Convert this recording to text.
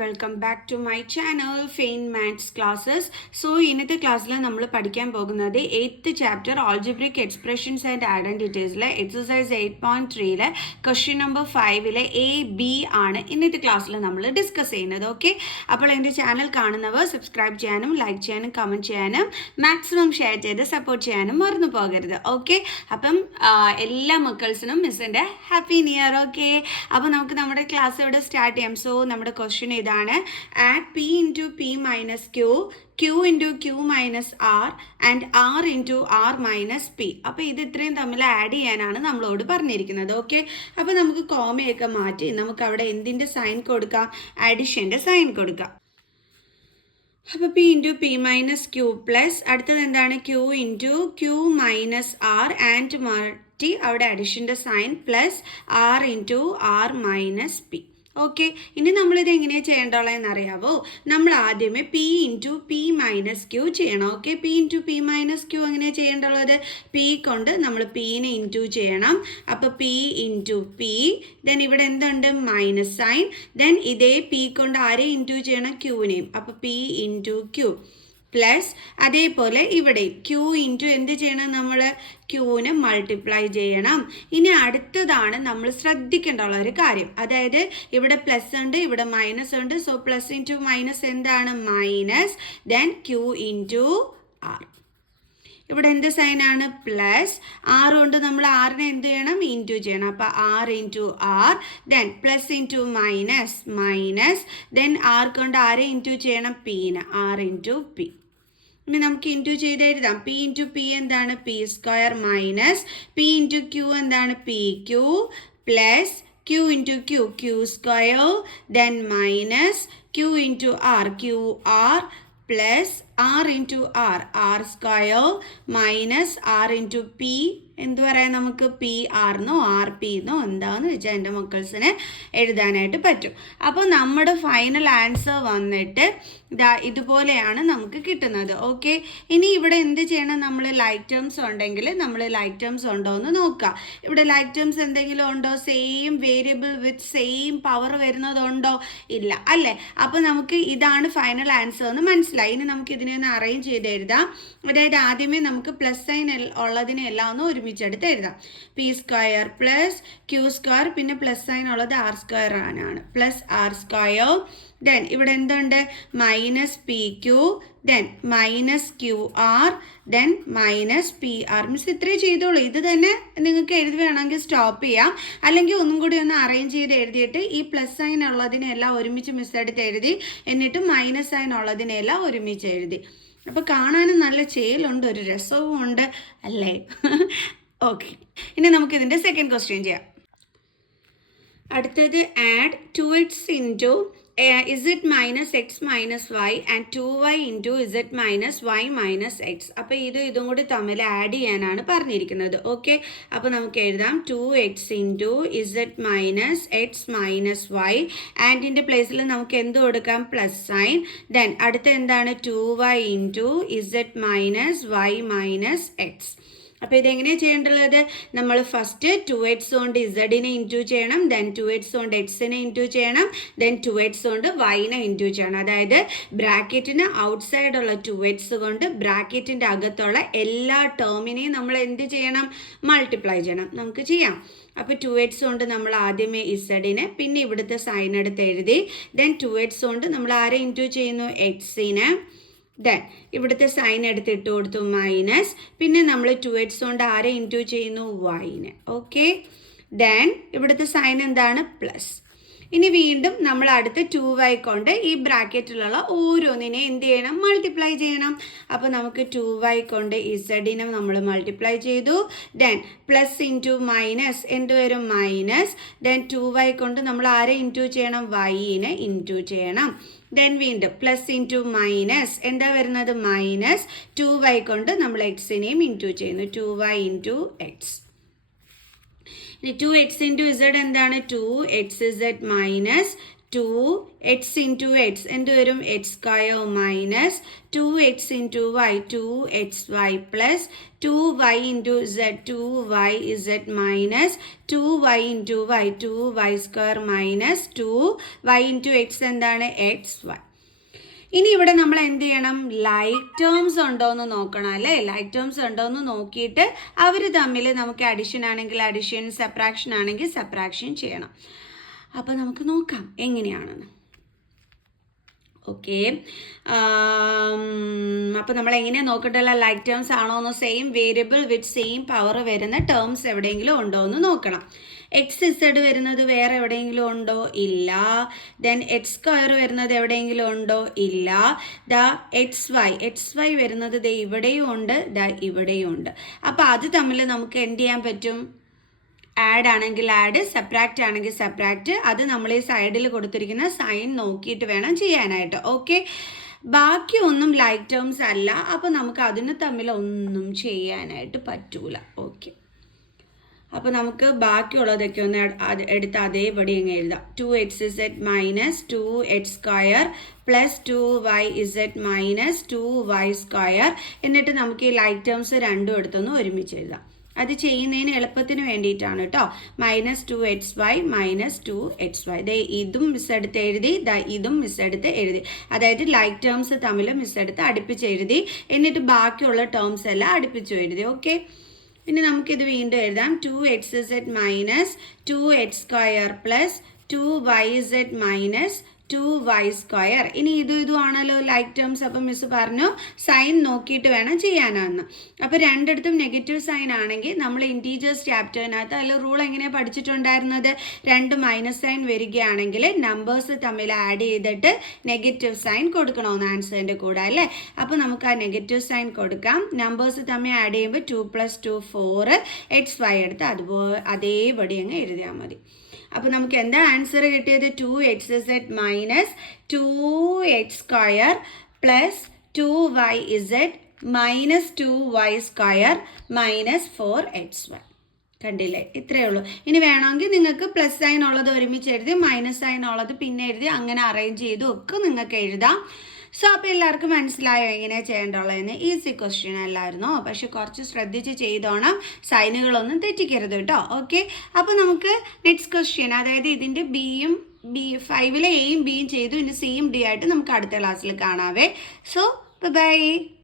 Welcome back to my channel fine maths classes. So ഇന്നത്തെ ക്ലാസ്സിൽ നമ്മൾ പഠിക്കാൻ പോകുന്നത് 8th chapter algebraic expressions and ഐഡൻറ്റിറ്റീസിലെ exercise 8.3 question number 5 A B ആണ് ഇന്നത്തെ ക്ലാസ്സിൽ നമ്മൾ ഡിസ്കസ് ചെയ്യുന്നത്. ഓക്കെ, അപ്പോൾ എൻ്റെ ചാനൽ കാണുന്നവർ സബ്സ്ക്രൈബ് ചെയ്യാനും ലൈക്ക് ചെയ്യാനും കമൻറ്റ് ചെയ്യാനും മാക്സിമം ഷെയർ ചെയ്ത് സപ്പോർട്ട് ചെയ്യാനും മറന്നു പോകരുത്. ഓക്കെ, അപ്പം എല്ലാ മക്കൾസിനും മിസ്സിൻ്റെ ഹാപ്പി ന്യൂ ഇയർ. ഓക്കെ, അപ്പോൾ നമുക്ക് നമ്മുടെ ക്ലാസ് ഇവിടെ സ്റ്റാർട്ട് ചെയ്യാം. സോ നമ്മുടെ ക്വസ്റ്റ്യൻ ഇതാണ്: add p into P minus q, q into Q minus R and r into R minus p. അപ്പോൾ ഇത് ഇത്രയും തമ്മിൽ ആഡ് ചെയ്യാനാണ് നമ്മളോട് പറഞ്ഞിരിക്കുന്നത്. ഓക്കെ, അപ്പോൾ നമുക്ക് കോമയൊക്കെ മാറ്റി നമുക്ക് അവിടെ എന്തിൻ്റെ സൈൻ കൊടുക്കാം? അഡിഷൻ്റെ സൈൻ കൊടുക്കാം. അപ്പോൾ P into P minus Q plus അടുത്തത് എന്താണ്? Q into Q minus R and മാറ്റി അവിടെ അഡിഷൻ്റെ sign plus R into R minus P. Okay, ഇനി നമ്മളിത് എങ്ങനെയാണ് ചെയ്യേണ്ടതെന്ന് അറിയാവോ? നമ്മൾ ആദ്യമേ P into P minus Q ചെയ്യണം. Okay, P into P minus Q എങ്ങനെയാണ് ചെയ്യേണ്ടത്? പി കൊണ്ട് നമ്മൾ പീനെ ഇൻറ്റു ചെയ്യണം. അപ്പോൾ പി ഇൻറ്റു പി, ദെൻ ഇവിടെ എന്തുണ്ട്? Minus sign. ദെൻ ഇതേ പി കൊണ്ട് ആരെ ഇൻറ്റു ചെയ്യണം? ക്യൂവിനെയും. അപ്പോൾ പി ഇൻറ്റു ക്യൂ പ്ലസ് അതേപോലെ ഇവിടെ ക്യൂ ഇൻറ്റു എന്ത് ചെയ്യണം? നമ്മൾ ക്യൂവിന് മൾട്ടിപ്ലൈ ചെയ്യണം. ഇനി അടുത്തതാണ് നമ്മൾ ശ്രദ്ധിക്കേണ്ടുള്ള ഒരു കാര്യം. അതായത് ഇവിടെ പ്ലസ് ഉണ്ട്, ഇവിടെ മൈനസ് ഉണ്ട്. സോ പ്ലസ് ഇൻറ്റു മൈനസ് എന്താണ്? Minus. Then q into r. ഇവിടെ എന്ത് സൈനാണ്? പ്ലസ്. ആർ കൊണ്ട് നമ്മൾ ആറിനെ എന്ത് ചെയ്യണം? ഇൻറ്റു ചെയ്യണം. അപ്പോൾ R into R. Then plus into minus minus. Then R കൊണ്ട് ആരെ ഇൻറ്റു ചെയ്യണം? പീന്. R into P. ഇനി നമുക്ക് ഇൻറ്റു ചെയ്ത് എഴുതാം. പി ഇൻറ്റു പി എന്താണ്? P square minus P into Q എന്താണ്? P Q plus Q into Q Q square. Then minus Q into R Q R plus R into R R square minus R into P. എന്ത് പറയാം നമുക്ക്? P ആർന്നോ R P എന്നോ എന്താണെന്ന് വെച്ചാൽ എൻ്റെ മക്കൾസിന് എഴുതാനായിട്ട് പറ്റും. അപ്പോൾ നമ്മുടെ ഫൈനൽ ആൻസർ വന്നിട്ട് ഇതുപോലെയാണ് നമുക്ക് കിട്ടുന്നത്. ഓക്കെ, ഇനി ഇവിടെ എന്ത് ചെയ്യണം? നമ്മൾ ലൈക്ക് ടേംസ് ഉണ്ടെങ്കിൽ നമ്മൾ ലൈക്ക് ടേംസ് ഉണ്ടോ എന്ന് നോക്കുക. ഇവിടെ ലൈക്ക് ടേംസ് എന്തെങ്കിലും ഉണ്ടോ? Same variable with same power വരുന്നതുണ്ടോ? ഇല്ല അല്ലേ? അപ്പോൾ നമുക്ക് ഇതാണ് ഫൈനൽ ആൻസർ എന്ന് മനസ്സിലായി. ഇനി നമുക്ക് ഇതിനെ ഒന്ന് അറേഞ്ച് ചെയ്ത് എഴുതാം. അതായത് ആദ്യമേ നമുക്ക് പ്ലസ് സൈൻ ഉള്ളതിനെല്ലാം ഒന്ന് ഒരുമിച്ചെടുത്ത് എഴുതാം. P square plus Q square, പിന്നെ പ്ലസ് സൈൻ ഉള്ളത് ആർ സ്ക്വയർ ആണ്. Plus R square. ദെൻ ഇവിടെ എന്തുണ്ട്? Minus P Q, then minus Q R, then minus P R. Miss ഇത്രയും ചെയ്തോളൂ. ഇത് തന്നെ നിങ്ങൾക്ക് എഴുതി വേണമെങ്കിൽ സ്റ്റോപ്പ് ചെയ്യാം, അല്ലെങ്കിൽ ഒന്നും കൂടി ഒന്ന് അറേഞ്ച് ചെയ്ത് എഴുതിയിട്ട് ഈ പ്ലസ് സൈൻ ഉള്ളതിനെല്ലാം ഒരുമിച്ച് മിസ് എടുത്ത് എഴുതി, എന്നിട്ട് മൈനസ് സൈൻ ഉള്ളതിനെല്ലാം ഒരുമിച്ച് എഴുതി. അപ്പോൾ കാണാനും നല്ല ചേലുണ്ട്, ഒരു രസവും ഉണ്ട് അല്ലേ? ഓക്കെ, ഇനി നമുക്കിതിൻ്റെ സെക്കൻഡ് ക്വസ്റ്റ്യൻ ചെയ്യാം. അടുത്തത് add 2x into z minus X minus y and 2y into z minus y minus x. അപ്പോൾ ഇതും കൂടി തമ്മിൽ ആഡ് ചെയ്യാനാണ് പറഞ്ഞിരിക്കുന്നത്. ഓക്കെ, അപ്പോൾ നമുക്ക് എഴുതാം 2x into z minus X minus Y. ആൻഡിൻ്റെ പ്ലേസിൽ നമുക്ക് എന്ത് കൊടുക്കാം? Plus sine. ദെൻ അടുത്ത എന്താണ്? 2y into z minus y minus x. അപ്പോൾ ഇതെങ്ങനെയാണ് ചെയ്യേണ്ടത്? നമ്മൾ ഫസ്റ്റ് 2x കൊണ്ട് ഇസഡിനെ ഇൻറ്റു ചെയ്യണം, ദെൻ 2x കൊണ്ട് എക്സിനെ ഇൻറ്റു ചെയ്യണം, ദെൻ 2x കൊണ്ട് വൈനെ ഇൻറ്റു ചെയ്യണം. അതായത് ബ്രാക്കറ്റിന് ഔട്ട്സൈഡുള്ള 2x കൊണ്ട് ബ്രാക്കറ്റിൻ്റെ അകത്തുള്ള എല്ലാ ടേമിനെയും നമ്മൾ എന്ത് ചെയ്യണം? മൾട്ടിപ്ലൈ ചെയ്യണം. നമുക്ക് ചെയ്യാം. അപ്പോൾ 2x കൊണ്ട് നമ്മൾ ആദ്യമേ ഇസഡിനെ, പിന്നെ ഇവിടുത്തെ സൈൻ എടുത്ത് എഴുതി, ദെൻ 2x കൊണ്ട് നമ്മൾ ആരെ ഇൻറ്റു ചെയ്യുന്നു? എക്സിനെ. ദെൻ ഇവിടുത്തെ സൈൻ എടുത്ത് ഇട്ട് കൊടുത്തു മൈനസ്, പിന്നെ നമ്മൾ 2x കൊണ്ട് ആരെ ഇൻറ്റു ചെയ്യുന്നു? വൈനെ. ഓക്കെ, ദെൻ ഇവിടുത്തെ സൈൻ എന്താണ്? പ്ലസ്. ഇനി വീണ്ടും നമ്മൾ അടുത്ത് 2y കൊണ്ട് ഈ ബ്രാക്കറ്റിലുള്ള ഓരോന്നിനെ എന്ത് ചെയ്യണം? മൾട്ടിപ്ലൈ ചെയ്യണം. അപ്പോൾ നമുക്ക് 2y കൊണ്ട് ഇസഡിനെ നമ്മൾ മൾട്ടിപ്ലൈ ചെയ്തു. ദെൻ പ്ലസ് ഇൻറ്റു മൈനസ് എന്ത് വരും? മൈനസ്. ദെൻ 2y കൊണ്ട് നമ്മൾ ആരെ ഇൻറ്റു ചെയ്യണം? വൈനെ ഇൻറ്റു ചെയ്യണം. ദെൻ വീണ്ടും പ്ലസ് ഇൻറ്റു മൈനസ് എന്താ വരുന്നത്? മൈനസ്. 2y കൊണ്ട് നമ്മൾ എക്സിനെയും ഇൻറ്റു ചെയ്യുന്നു. 2y into X. ഇനി 2x ഇൻറ്റു ഇസഡ് എന്താണ്? 2xz minus 2x into x എന്ത് വരും x square minus 2x into y 2xy plus 2y into z 2yz minus 2y into y 2y square minus 2y into x എന്താണ് xy. ഇനി ഇവിടെ നമ്മൾ എന്ത് ചെയ്യണം, like terms ഉണ്ടോ എന്ന് നോക്കണം അല്ലേ. ലൈക്ക് ടേംസ് ഉണ്ടോ എന്ന് നോക്കിയിട്ട് അവർ തമ്മിൽ നമുക്ക് അഡിഷൻ ആണെങ്കിൽ അഡിഷൻ, സബ്ട്രാക്ഷൻ ആണെങ്കിൽ സബ്ട്രാക്ഷൻ ചെയ്യണം. അപ്പോൾ നമുക്ക് നോക്കാം എങ്ങനെയാണെന്ന്. ഓക്കെ, അപ്പോൾ നമ്മൾ എങ്ങനെയാണ് നോക്കണ്ടല്ല, ലൈക്ക് ടേംസ് ആണോ എന്ന്, same variable with same power വരുന്ന ടേംസ് എവിടെയെങ്കിലും ഉണ്ടോ എന്ന് നോക്കണം. എക്സ് ഇസഡ് വരുന്നത് വേറെ എവിടെയെങ്കിലും ഉണ്ടോ? ഇല്ല. ദെൻ എക്സ് സ്ക്വയർ വരുന്നത് എവിടെയെങ്കിലും ഉണ്ടോ? ഇല്ല. എക്സ് വൈ വരുന്നത് ദേ ഇവിടെയും ഉണ്ട്, ഇവിടെയും ഉണ്ട്. അപ്പോൾ അത് തമ്മിൽ നമുക്ക് എന്ത് ചെയ്യാൻ പറ്റും? ആഡ് ആണെങ്കിൽ ആഡ്, സബ്ട്രാക്റ്റ് ആണെങ്കിൽ സബ്ട്രാക്റ്റ്. അത് നമ്മൾ ഈ സൈഡിൽ കൊടുത്തിരിക്കുന്ന സൈൻ നോക്കിയിട്ട് വേണം ചെയ്യാനായിട്ട്. ഓക്കെ, ബാക്കി ഒന്നും ലൈക്ക് ടേംസ് അല്ല, അപ്പോൾ നമുക്ക് അതിന് തമ്മിൽ ഒന്നും ചെയ്യാനായിട്ട് പറ്റൂല. ഓക്കെ, അപ്പോൾ നമുക്ക് ബാക്കിയുള്ളതൊക്കെ ഒന്ന് എടുത്ത് അതേപടി അങ്ങ് എഴുതാം. 2xz minus 2x square plus 2yz minus 2y square. എന്നിട്ട് നമുക്ക് ഈ ലൈക്ക് ടേംസ് രണ്ടും എടുത്തൊന്ന് ഒരുമിച്ച് എഴുതാം. അത് ചെയ്യുന്നതിന് എളുപ്പത്തിന് വേണ്ടിയിട്ടാണ് കേട്ടോ. -2xy minus 2xy. ഇതും മിസ് എടുത്ത് എഴുതി, ഇതും മിസ് എടുത്ത് എഴുതി. അതായത് ലൈക്ക് ടേംസ് തമ്മിൽ മിസ് എടുത്ത് അടുപ്പിച്ച് എഴുതി. എന്നിട്ട് ബാക്കിയുള്ള ടേംസ് എല്ലാം അടുപ്പിച്ച് എഴുതി. ഓക്കെ, ഇനി നമുക്കിത് വീണ്ടും എഴുതാം. 2xz minus 2x square plus 2yz minus 2y square. ഇനി ഇതും ആണല്ലോ ലൈക്ക് ടേംസ്. അപ്പം മിസ് പറഞ്ഞു സൈൻ നോക്കിയിട്ട് വേണം ചെയ്യാനാന്ന്. അപ്പോൾ രണ്ടിടത്തും നെഗറ്റീവ് സൈൻ ആണെങ്കിൽ നമ്മൾ ഇൻറ്റീജേഴ്സ് ചാപ്റ്ററിനകത്ത് അതിൽ റൂൾ എങ്ങനെയാണ് പഠിച്ചിട്ടുണ്ടായിരുന്നത്? രണ്ട് മൈനസ് സൈൻ വരികയാണെങ്കിൽ നമ്പേഴ്സ് തമ്മിൽ ആഡ് ചെയ്തിട്ട് നെഗറ്റീവ് സൈൻ കൊടുക്കണമെന്ന് ആൻസറിൻ്റെ കൂടെ അല്ലേ. അപ്പോൾ നമുക്ക് ആ നെഗറ്റീവ് സൈൻ കൊടുക്കാം. നമ്പേഴ്സ് തമ്മിൽ ആഡ് ചെയ്യുമ്പോൾ 2 + 2 4 xy എടുത്ത് അതുപോലെ അതേപടി അങ്ങ് എഴുതിയാൽ മതി. അപ്പോൾ നമുക്ക് എന്താ ആൻസർ കിട്ടിയത്? 2xz minus 2x square plus 2yz minus 2y square minus 4xy. കണ്ടില്ലേ, ഇത്രയേ ഉള്ളൂ. ഇനി വേണമെങ്കിൽ നിങ്ങൾക്ക് പ്ലസ് സൈൻ ഉള്ളത് ഒരുമിച്ച് എഴുതി, മൈനസ് സൈൻ ഉള്ളത് പിന്നെ എഴുതി, അങ്ങനെ അറേഞ്ച് ചെയ്തും ഒക്കെ നിങ്ങൾക്ക് എഴുതാം. സോ അപ്പോൾ എല്ലാവർക്കും മനസ്സിലായോ എങ്ങനെയാണ് ചെയ്യേണ്ടുള്ളതെന്ന്? ഈസി ക്വസ്റ്റ്യൻ അല്ലായിരുന്നോ? പക്ഷെ കുറച്ച് ശ്രദ്ധിച്ച് ചെയ്തോണം, സൈനുകളൊന്നും തെറ്റിക്കരുത് കേട്ടോ. ഓക്കെ, അപ്പോൾ നമുക്ക് നെക്സ്റ്റ് ക്വസ്റ്റ്യൻ, അതായത് ഇതിൻ്റെ B5 എയും ബിയും ചെയ്തു, ഇനി സിയും ഡി ആയിട്ട് നമുക്ക് അടുത്ത ക്ലാസ്സിൽ കാണാവേ. So by.